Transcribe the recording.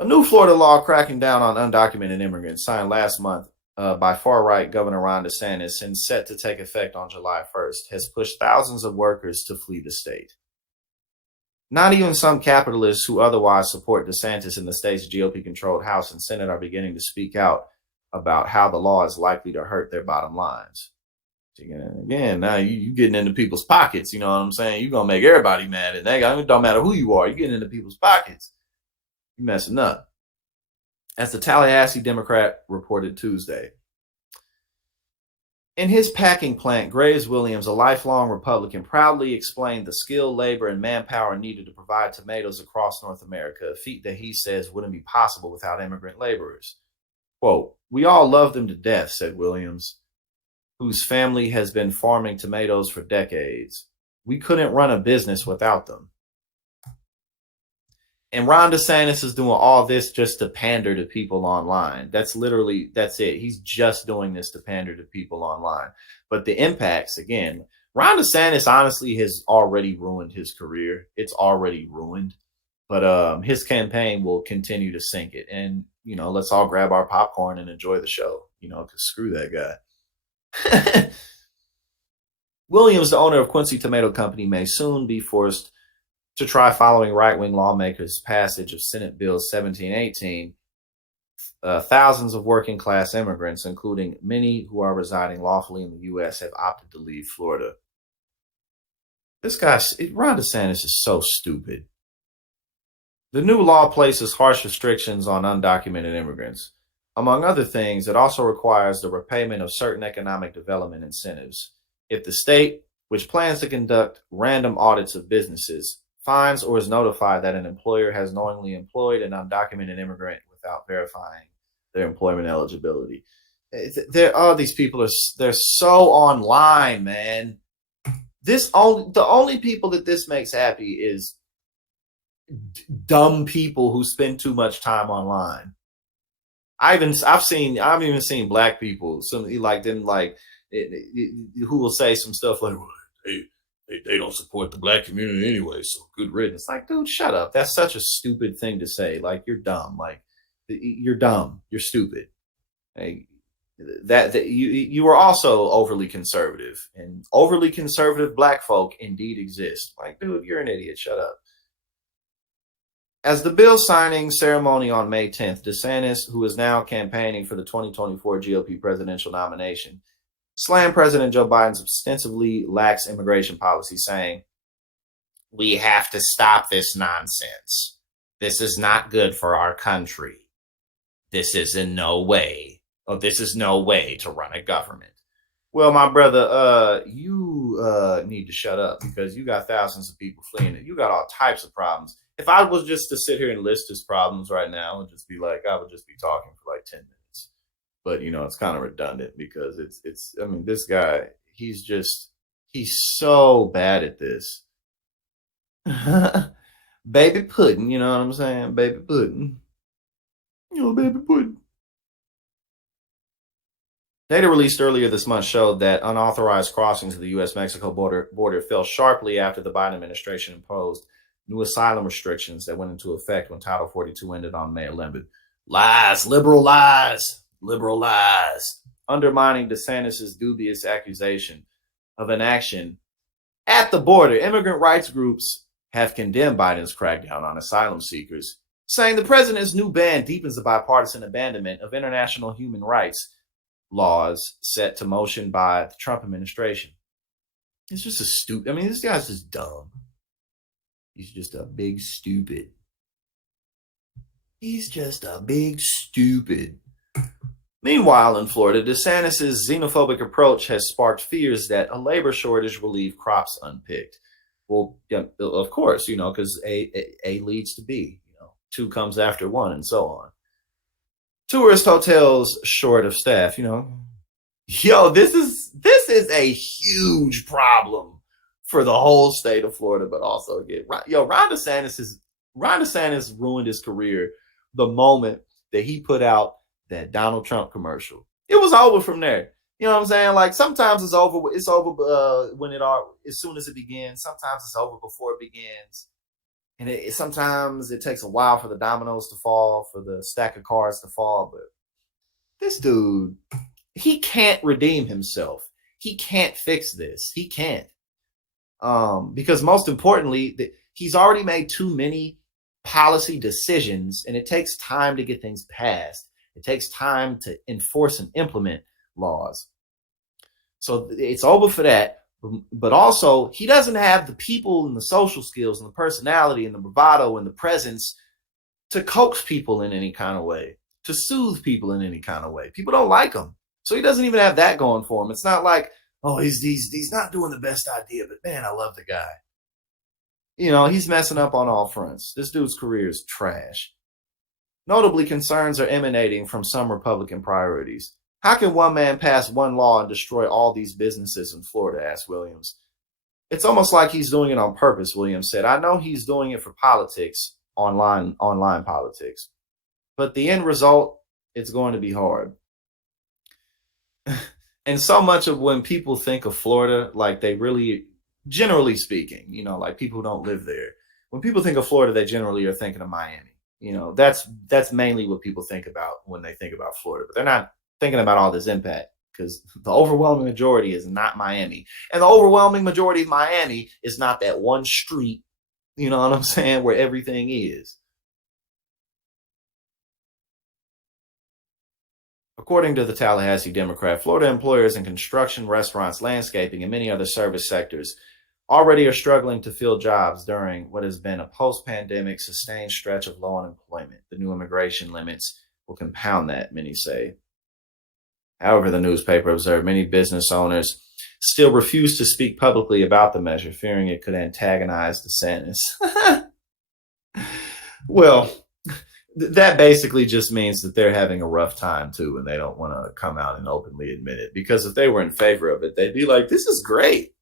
A new Florida law cracking down on undocumented immigrants, signed last month by far-right Governor Ron DeSantis and set to take effect on July 1st, has pushed thousands of workers to flee the state. Not even some capitalists who otherwise support DeSantis in the state's GOP-controlled House and Senate are beginning to speak out about how the law is likely to hurt their bottom lines. Again, now you getting into people's pockets, you know what I'm saying? You're going to make everybody mad. And it don't matter who you are, you're getting into people's pockets. You're messing up. As the Tallahassee Democrat reported Tuesday. In his packing plant, Graves Williams, a lifelong Republican, proudly explained the skill, labor, and manpower needed to provide tomatoes across North America, a feat that he says wouldn't be possible without immigrant laborers. Quote, "We all love them to death," said Williams, whose family has been farming tomatoes for decades. "We couldn't run a business without them." And Ron DeSantis is doing all this just to pander to people online. That's it. He's just doing this to pander to people online. But the impacts, again, Ron DeSantis honestly has already ruined his career. It's already ruined. But his campaign will continue to sink it. And, let's all grab our popcorn and enjoy the show, because screw that guy. Williams, the owner of Quincy Tomato Company, may soon be forced to try following right-wing lawmakers' passage of Senate Bill 1718. Thousands of working-class immigrants, including many who are residing lawfully in the U.S., have opted to leave Florida. This guy, Ron DeSantis, is so stupid. The new law places harsh restrictions on undocumented immigrants. Among other things, it also requires the repayment of certain economic development incentives. If the state, which plans to conduct random audits of businesses, finds or is notified that an employer has knowingly employed an undocumented immigrant without verifying their employment eligibility. These people they're so online, man. The only people that this makes happy is dumb people who spend too much time online. I've even seen black people, who will say some stuff like, well, they don't support the black community anyway, so good riddance. Like, dude, shut up. That's such a stupid thing to say. Like, you're dumb. Like, you're dumb. You're stupid. Like, you are also overly conservative, and overly conservative black folk indeed exist. Like, dude, you're an idiot. Shut up. As the bill signing ceremony on May 10th, DeSantis, who is now campaigning for the 2024 GOP presidential nomination, slammed President Joe Biden's ostensibly lax immigration policy, saying, "We have to stop this nonsense. This is not good for our country. This is no way to run a government." Well, my brother, you need to shut up, because you got thousands of people fleeing it. You got all types of problems. If I was just to sit here and list his problems right now, and just be like, I would just be talking for like 10 minutes. But, it's kind of redundant, because this guy, he's so bad at this. Baby pudding, you know what I'm saying? Baby pudding. Baby pudding. Data released earlier this month showed that unauthorized crossings of the U.S.-Mexico border fell sharply after the Biden administration imposed new asylum restrictions that went into effect when Title 42 ended on May 11th. Lies, liberal lies. Liberal lies, undermining DeSantis' dubious accusation of inaction at the border. Immigrant rights groups have condemned Biden's crackdown on asylum seekers, saying the president's new ban deepens the bipartisan abandonment of international human rights laws set to motion by the Trump administration. It's just this guy's just dumb. He's just a big stupid. He's just a big stupid. Meanwhile, in Florida, DeSantis' xenophobic approach has sparked fears that a labor shortage will leave crops unpicked. Well, of course, because A leads to B. Two comes after one, and so on. Tourist hotels short of staff. This is a huge problem for the whole state of Florida, but also again, Ron DeSantis ruined his career the moment that he put out that Donald Trump commercial. It was over from there. You know what I'm saying? Like, sometimes it's over. It's over as soon as it begins. Sometimes it's over before it begins. And sometimes it takes a while for the dominoes to fall, for the stack of cards to fall. But this dude, he can't redeem himself. He can't fix this. He can't. Because most importantly, he's already made too many policy decisions, and it takes time to get things passed. It takes time to enforce and implement laws. So it's over for that. But also, he doesn't have the people and the social skills and the personality and the bravado and the presence to coax people in any kind of way, to soothe people in any kind of way. People don't like him. So he doesn't even have that going for him. It's not like, oh, he's not doing the best idea, but man, I love the guy. You know, he's messing up on all fronts. This dude's career is trash. Notably, concerns are emanating from some Republican priorities. How can one man pass one law and destroy all these businesses in Florida, asked Williams. It's almost like he's doing it on purpose, Williams said. I know he's doing it for politics, online politics. But the end result, it's going to be hard. And so much of when people think of Florida, like they really, generally speaking, you know, like people who don't live there, when people think of Florida, they generally are thinking of Miami. You know, that's mainly what people think about when they think about Florida, but they're not thinking about all this impact, because the overwhelming majority is not Miami. And the overwhelming majority of Miami is not that one street, you know what I'm saying, where everything is. According to the Tallahassee Democrat, Florida employers in construction, restaurants, landscaping, and many other service sectors already are struggling to fill jobs during what has been a post-pandemic sustained stretch of low unemployment. The new immigration limits will compound that, many say. However, the newspaper observed many business owners still refuse to speak publicly about the measure, fearing it could antagonize DeSantis. Well, that basically just means that they're having a rough time too, and they don't want to come out and openly admit it. Because if they were in favor of it, they'd be like, this is great.